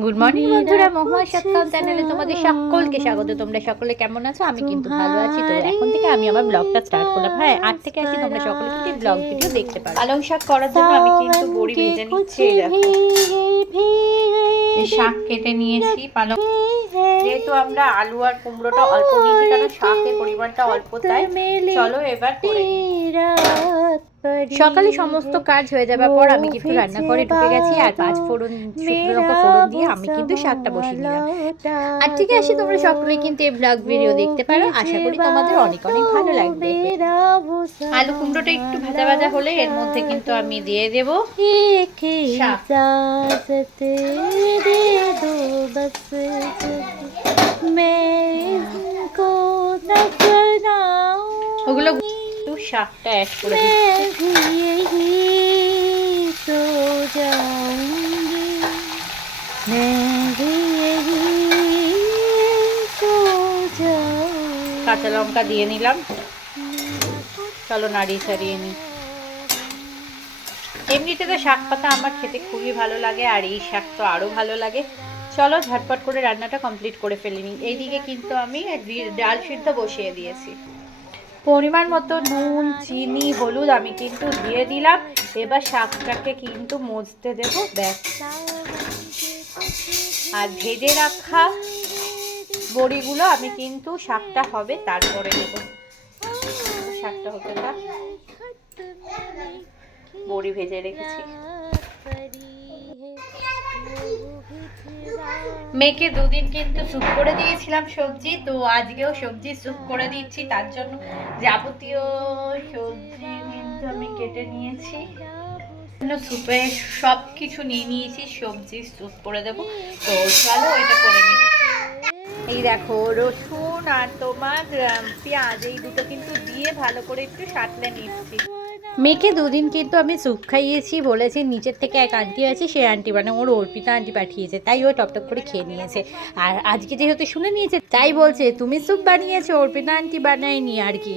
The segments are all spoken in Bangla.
গুড মর্নিং বন্ধুরা, মহুয়া সৎকাম চ্যানেলে তোমাদের সকলকে স্বাগত। তোমরা সকলে কেমন আছো? আমি কিন্তু ভালো আছি। তো এখন থেকে আমি আমার ব্লগটা স্টার্ট করলাম। হ্যাঁ, 8 থেকে আসি, তোমরা সকলে কিন্তু ব্লগ ভিডিও দেখতে পারো। পালং শাক করার জন্য আমি কিন্তু বড়ি ভেজে নিচ্ছি। এই দেখো, এই শাক কেটে নিয়েছি। পালং, যেহেতু আমরা আলু আর কুমড়োটা অল্প নিয়েছি কারণ শাকের পরিমাণটা অল্প, তাই চলো এবার করে নিই। সকালে সমস্ত কাজ হয়ে যাবার পর আমি কিন্তু রান্নাঘরে ঢুকে গেছি আর 5 ফোড়ন, শুকনো লঙ্কা ফোড়ন দিয়ে আমি কিন্তু শাকটা বসিয়ে নিলাম। আর ঠিক আছে, তোমরা সকলেই কিন্তু এই ব্লগ ভিডিও দেখতে পারো। আশা করি তোমাদের অনেক অনেক ভালো লাগবে। আলু কুমড়োটা একটু ভাজা ভাজা হলে এর মধ্যে কিন্তু আমি দিয়ে দেব শাক। ওগুলো একটু শাকটা অ্যাড করে কাঁচা লঙ্কা দিয়ে নিলাম। চলো নাড়িয়ে ছাড়িয়ে নিই। এমনিতে তো শাক পাতা আমার খেতে খুবই ভালো লাগে, আর এই শাক তো আরও ভালো লাগে। চলো ঝটপট করে রান্নাটা কমপ্লিট করে ফেলে নিই। এইদিকে কিন্তু আমি ডাল সিদ্ধ বসিয়ে দিয়েছি। পরিমাণ মতো নুন, চিনি, হলুদ আমি কিন্তু দিয়ে দিলাম। এবার শাকটাকে কিন্তু মজতে দেবো, ব্যাস। আর ভেজে রাখা বড়িগুলো আমি কিন্তু শাকটা হবে তারপরে দেবো। শাকটা হতে থাক, বড়ি ভেজে রেখেছি। মেয়েকে দুদিন কিন্তু স্যুপ করে দিয়েছিলাম সবজি, তো আজকেও সবজি স্যুপ করে দিচ্ছি। তার জন্য যাবতীয় সবজি কিন্তু আমি কেটে নিয়েছি। স্যুপে সব কিছু নিয়ে নিয়েছি, সবজি স্যুপ করে দেবো। তো চলো এটা করে নিই। এই দেখো, রসুন আর তোমার পেঁয়াজ, এই দুটো কিন্তু দিয়ে ভালো করে একটু সাঁতলে নিচ্ছি। মেয়েকে দুদিন কিন্তু আমি স্যুপ খাইয়েছি, বলেছি নিচের থেকে এক আন্টি আছে, সেই আন্টি মানে ওর অর্পিতা আন্টি পাঠিয়েছে, তাই ও টপটপ করে খেয়ে নিয়েছে। আর আজকে যেহেতু শুনে নিয়েছে, তাই বলছে তুমি স্যুপ বানিয়েছো, অর্পিতা আন্টি বানায়নি আর কি।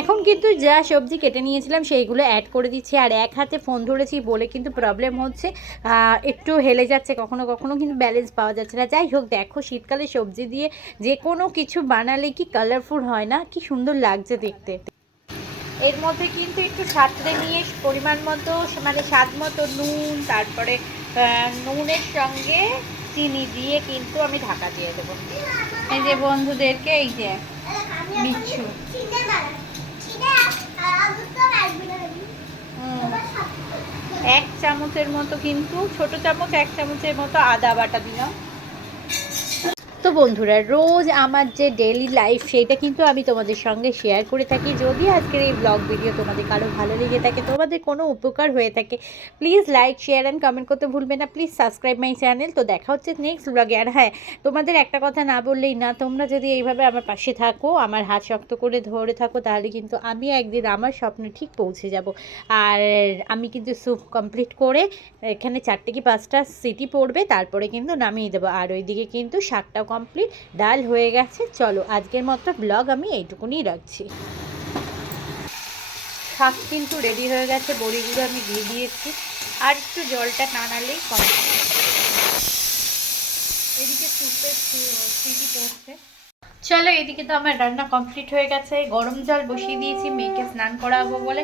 এখন কিন্তু যা সবজি কেটে নিয়েছিলাম সেইগুলো অ্যাড করে দিচ্ছি। আর এক হাতে ফোন ধরেছি বলে কিন্তু প্রবলেম হচ্ছে, একটু হেলে যাচ্ছে, কখনো কখনো কিন্তু ব্যালেন্স পাওয়া যাচ্ছে না। যাই হোক, দেখো শীতকালে সবজি দিয়ে যে কোনো কিছু বানালে কি কালারফুল হয় না, কি সুন্দর লাগছে দেখতে। এর মধ্যে কিন্তু একটু সাঁতলে নিয়ে পরিমাণ মতো, মানে স্বাদ মতো নুন, তারপরে নুনের সঙ্গে চিনি দিয়ে কিন্তু আমি ঢাকা দিয়ে দেবো। এই যে বন্ধুদেরকে, এই যে বিচ্ছু, এক চামচের মতো কিন্তু, ছোট চামচ 1 চামচের মতো আদা বাটা দিলাম। তো বন্ধুরা, রোজ আমার যে ডেইলি লাইফ সেইটা কিন্তু আমি তোমাদের সঙ্গে শেয়ার করে থাকি। যদি আজকের এই ব্লগ ভিডিও তোমাদের কারো ভালো লেগে থাকে, তোমাদের কোনো উপকার হয়ে থাকে, please like, share and comment করতে ভুলবে না। Please subscribe my channel. তো দেখা হচ্ছে নেক্সট ব্লগে। আর হ্যাঁ, তোমাদের একটা কথা না বললেই না, তোমরা যদি এইভাবে আমার পাশে থাকো, আমার হাত শক্ত করে ধরে থাকো, তাহলে কিন্তু আমি একদিন আমার স্বপ্নে ঠিক পৌঁছে যাব। আর আমি কিন্তু স্যুপ কমপ্লিট করে এখানে 4 কি 5টা সিটি পড়বে, তারপরে কিন্তু নামিয়ে দেবো। আর ওইদিকে কিন্তু শাকটাও কমপ্লিট, ডাল হয়ে গেছে। চলো আজকের মতো ব্লগ আমি এইটুকুনি রাখছি। শাক কিন্তু রেডি হয়ে গেছে, বড়িগুলো আমি দিয়ে দিয়েছি। আর একটু জলটা টানালেই কমপ্লিট। এদিকে স্যুপের সিটি পড়ছে। চলো, এদিকে তো আমার রান্না কমপ্লিট হয়ে গেছে। গরম জল বসিয়ে দিয়েছি মেয়েকে স্নান করাবো বলে।